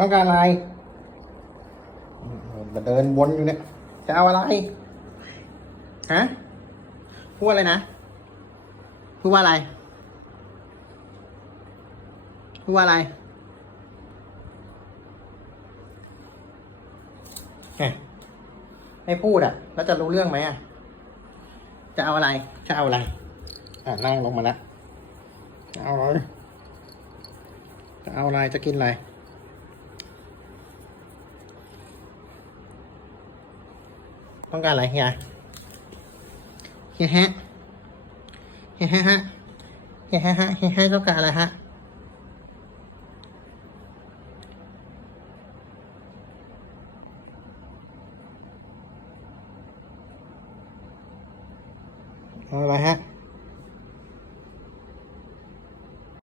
ต้องการอะไรอืมมาเดินวนอยู่เนี่ย จะเอาอะไรฮะพูดอะไรนะพูดว่าอะไรพูดว่าอะไรเอ๊ะไม่พูดอะ แล้วจะรู้เรื่องไหมอะ จะเอาอะไร จะเอาอะไร อะนั่งลงมาแล้วจะเอาอะไรจะเอาอะไร จะกินอะไร ต้องการอะไรเฮียเฮียฮะเฮียฮะฮะเฮียฮะฮะเฮียฮะต้องการอะไรฮะอะไรฮะ